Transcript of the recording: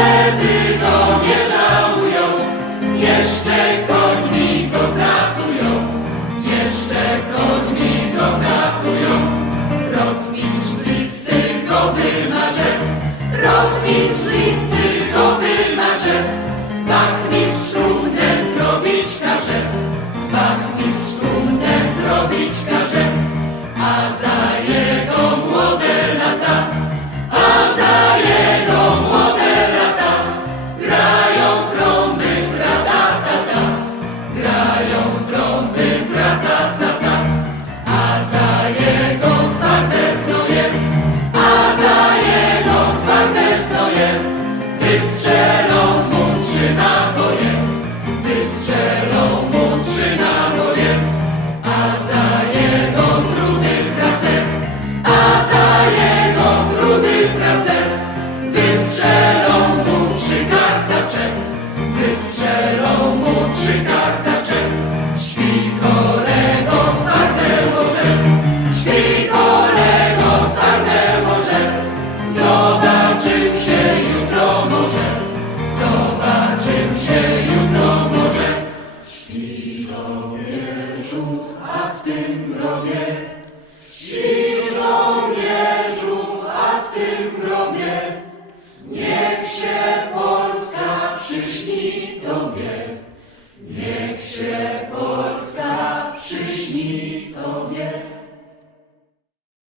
presence. pracę Wystrzelą mu trzy kartacze. Wystrzelą mu trzy kartacze Świkorego twarde morze. Świkorego twarde morze Zobaczym się jutro może. Zobaczym się jutro może. Śpi żołnierzu, a w tym Tobie. Niech się Polska